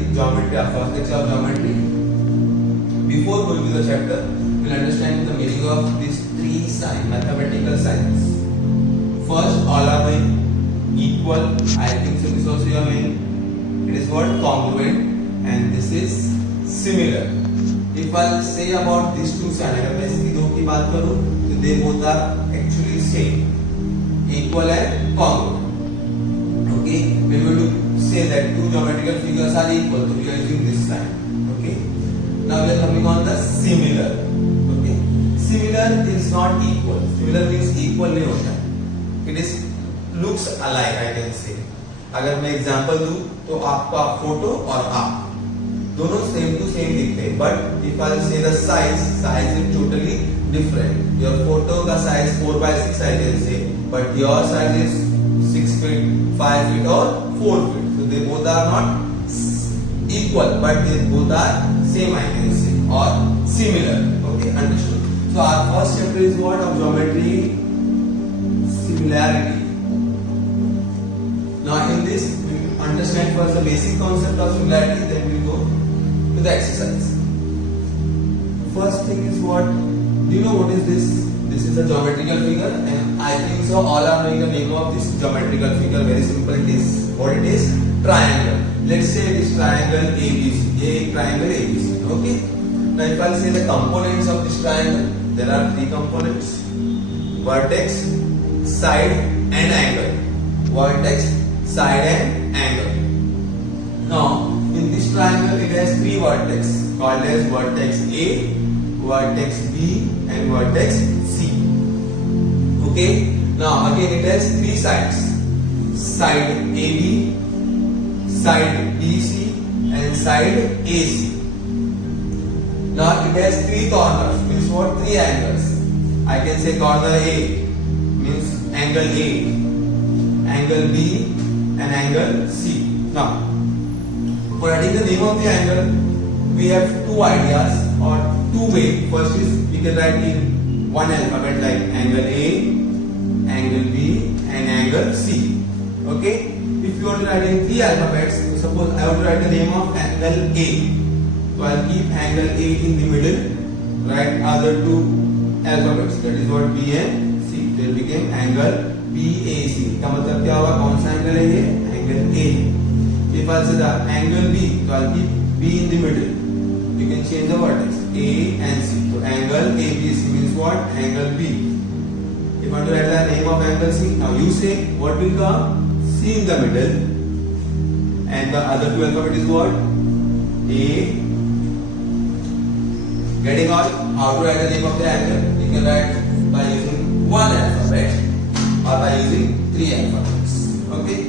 studying geometry, our first lecture of geometry. Before going to the chapter, we'll understand the meaning of these three signs, mathematical signs. First, all are being equal. I think so. This also you are knowing. It is what congruent, and this is similar. If I'll say about these two signs, अगर मैं इसकी दो की बात करूँ, तो they both are actually same, equal and congruent. Okay, when we say that two geometrical figures are equal, so we are using this sign. Okay, now we are coming on the similar. Okay, similar is not equal. Similar means equal नहीं होता. It is looks alike, I can say. अगर मैं example दूं तो आपका photo और आप दोनों सेम टू सेम दिखते हैं, बट इफ आई से the size is totally different. Your photo का size 4/6 I can say, but your size is 6 feet, 5 feet or 4 feet. So they both are not equal, but they both are same, I can say, or similar. Okay, understood. So our first chapter is what of geometry? Similarity. Now in this we understand first the basic concept of similarity, then we go to the exercise. First thing is what? Do you know what is this? This is a geometrical figure, and I think so all are knowing the name of this geometrical figure. Very simple. It is what it is? Triangle. Let's say this triangle ABC. A triangle ABC. Okay. Now if I say the components of this triangle, there are three components: vertex, side, and angle. Vertex, side, and angle. Now in this triangle it has three vertex called as vertex A, vertex B, and vertex C. Okay. Now again it has three sides: side AB, side BC, and side AC. Now it has three corners, means what? Three angles. I can say corner A means angle A, angle B, and angle C. Now for writing the name of the angle, we have two ideas or two ways. First is we can write in one alphabet like angle A, angle B, and angle C. Okay. If you want to write in three alphabets, suppose I want to write the name of angle A, so I'll keep angle A in the middle, write other two alphabets, that is what B and C. They became angle BAC. का मतलब क्या होगा? कौन सा angle है ये? Angle A. If I say the angle B, so I'll keep B in the middle. You can change the vertex A and C. So angle ABC means what? Angle B. If I want to write the name of angle C, now you say what will come? C in the middle, and the other two alphabet is what? A. Getting all? How to write the name of the angle? You can write by using one alphabet or by using three alphabets. Okay.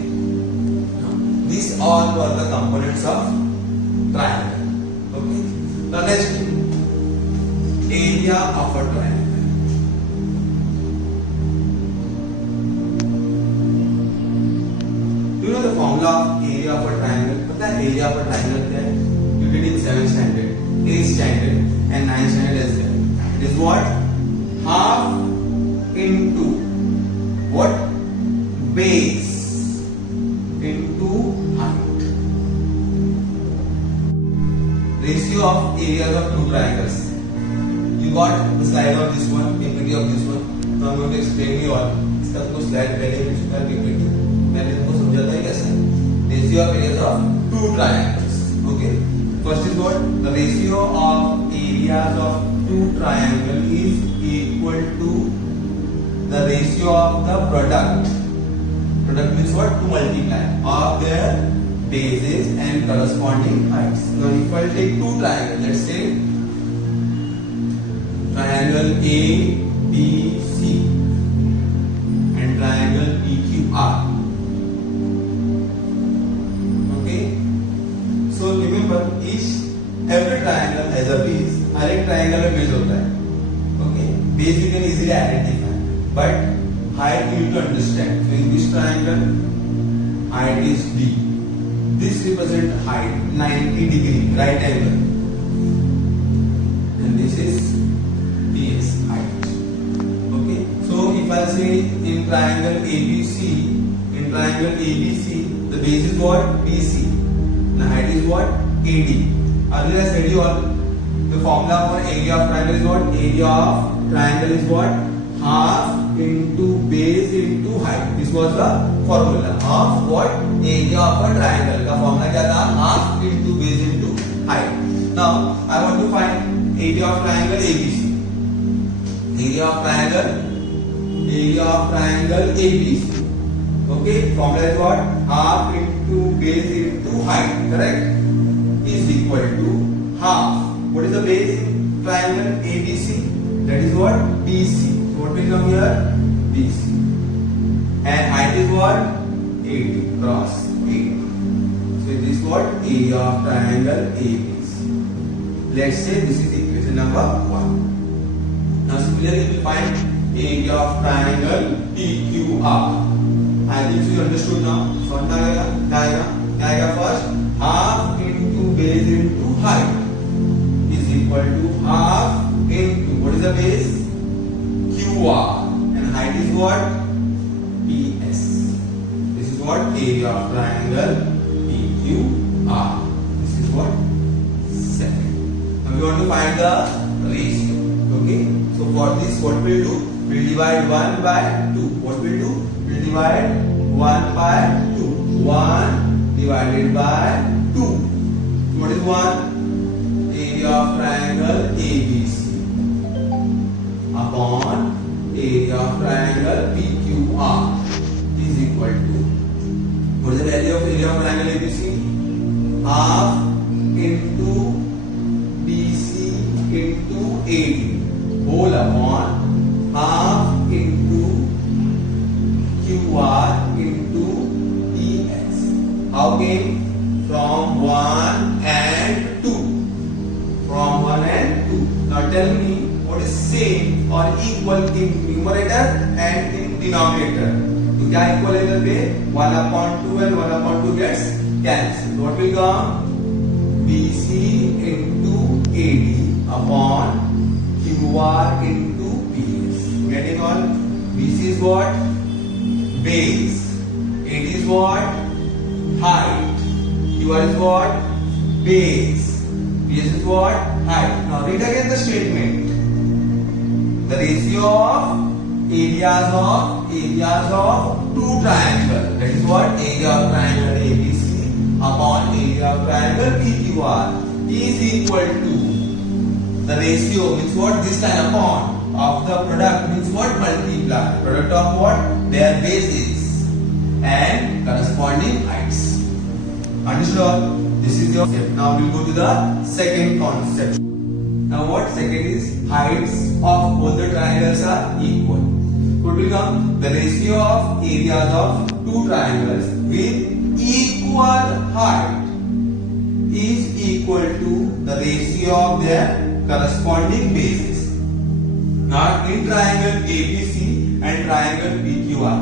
These all were the components of triangle. Okay. Now next, area of a triangle. Do you know the formula of area of a triangle? पता है area of a triangle क्या है? You did in 7th standard, 8th standard, and 9th standard as well. It is what? Half into what? Base into height. Ratio of areas of two triangles. You got the slide of this one, PPT of this one. So I'm going to explain you all. इसका तो slide पहले मिल चुका है PPT. मैंने तुमको समझाता है कैसे? Ratio of areas of two triangles. Okay. First is what? The ratio of areas of two triangles is equal to the ratio of the product. Product means what? To multiply of their bases and corresponding heights. Now if I take two triangles, let's say triangle ABC and triangle PQR. Okay. So remember, every triangle has a base. हर एक triangle में base होता है. Okay. Base you can easily identify, but height you need to understand. So in this triangle, height is D. This represents height 90 degree, right angle, and this is base height. Okay. So if I say in triangle ABC, the base is what? BC. and height is what? AD. Earlier I said you all, the formula for area of triangle is what? Area of triangle is what? Half into base into height. This was the formula of what? Area of a triangle. The formula क्या था? Half into base into height. Now I want to find area of triangle ABC. Area of triangle ABC. Okay, formula is what? Half into base into height. Correct? Is equal to half. What is the base in triangle ABC? That is what? BC. So what will come here? BC. And height is what? 80 cross 80. So this is what? Area of triangle ABC. Let's say this is equation number 1. Now similarly we will find area of triangle PQR. I think you understood now. So what diagram first, half into base into height is equal to half into, what is the base? QR, and height is what? PS. This is what? Area of triangle PQR. This is what? Second. Now we want to find the ratio. Okay. So for this, what we'll do? We'll divide 1 by 2. What we'll do? We'll divide 1 by 2. 1 divided by 2. What is 1? Area of triangle ABC upon area of triangle PQR is equal to, what is the value of area of triangle ABC? Half into BC into AD whole upon half into QR into PS. How came? From 1 and 2. From 1 and 2. Now tell me what is same or equal in numerator and in denominator. तो क्या equal है इधर पे? 1 upon 2 and 1 upon 2 gets cancelled. What will come? BC into AD upon QR into PS. Getting all? BC is what? Base. AD is what? Height. QR is what? Base. PS is what? Height. Now read again the statement. The ratio of areas of two triangles. That is what? Area of triangle ABC upon area of triangle PQR is equal to the ratio means what? This time upon of the product means what? Multiply. Product of what? Their bases and corresponding heights. Understood? This is your step. Now we will go to the second concept. Now what second is? Heights of both the triangles are equal. What will come? The ratio of areas of two triangles with equal height is equal to the ratio of their corresponding bases. Now in triangle ABC and triangle PQR,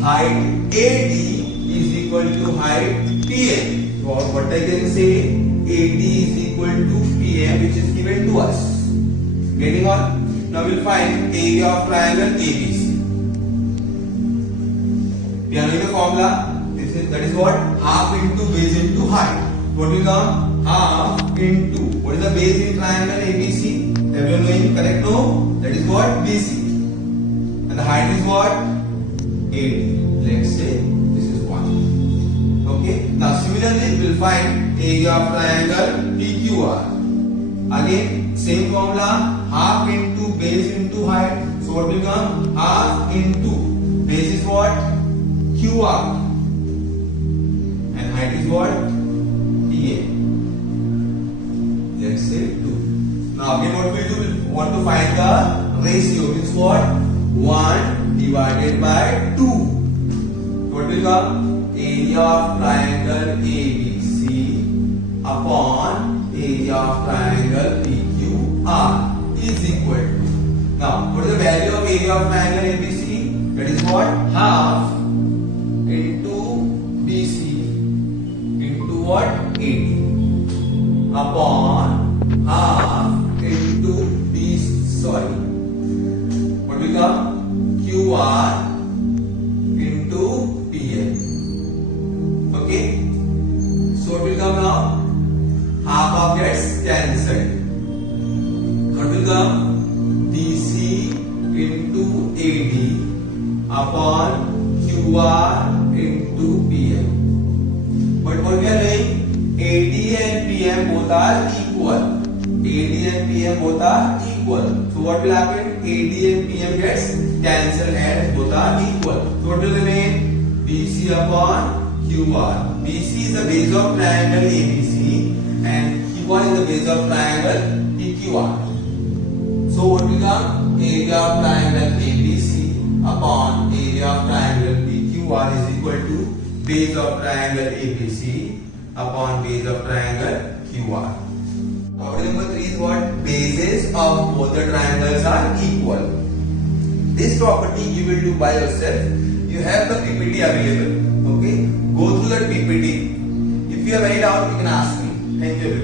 height AD is equal to height PM. So what I can say, AD is equal to PM, which is given to us. Getting on? Now we'll find area of triangle ABC. We are knowing the formula. That is what? Half into base into height. What will come? Half into, what is the base in triangle ABC? Everyone knowing? Correct? No? That is what? BC. And the height is what? AD. Let's say this is 1. Okay. Now similarly we will find area of triangle PQR. Again same formula, half into base into height. So what will come? Half into base is what? QR. And height is what? TA. Let's say 2. Now again what we do? We want to find the ratio. Means what? 1 divided by 2. What will come? Area of triangle ABC upon area of triangle PQR is equal to. Now, what is the value of area of triangle ABC? That is what? Half into BC into what? 80 upon half into BC. Sorry. What will come? QR into PM. Okay. So what will come now? Half gets cancelled. What will come? BC into AD upon QR into PM. But what we are doing? AD and PM both are equal. AD and PM both are equal. So what will happen? AD and PM gets cancelled as both are equal. So what will remain? BC upon QR. BC is the base of triangle ABC and QR is the base of triangle PQR. So what will come? Area of triangle ABC upon area of triangle PQR is equal to base of triangle ABC upon base of triangle QR. Property number 3 is what? Bases of both the triangles are equal. This property you will do by yourself. You have the PPT available. Okay? Go through that PPT. If you have any doubt, you can ask me. Thank you.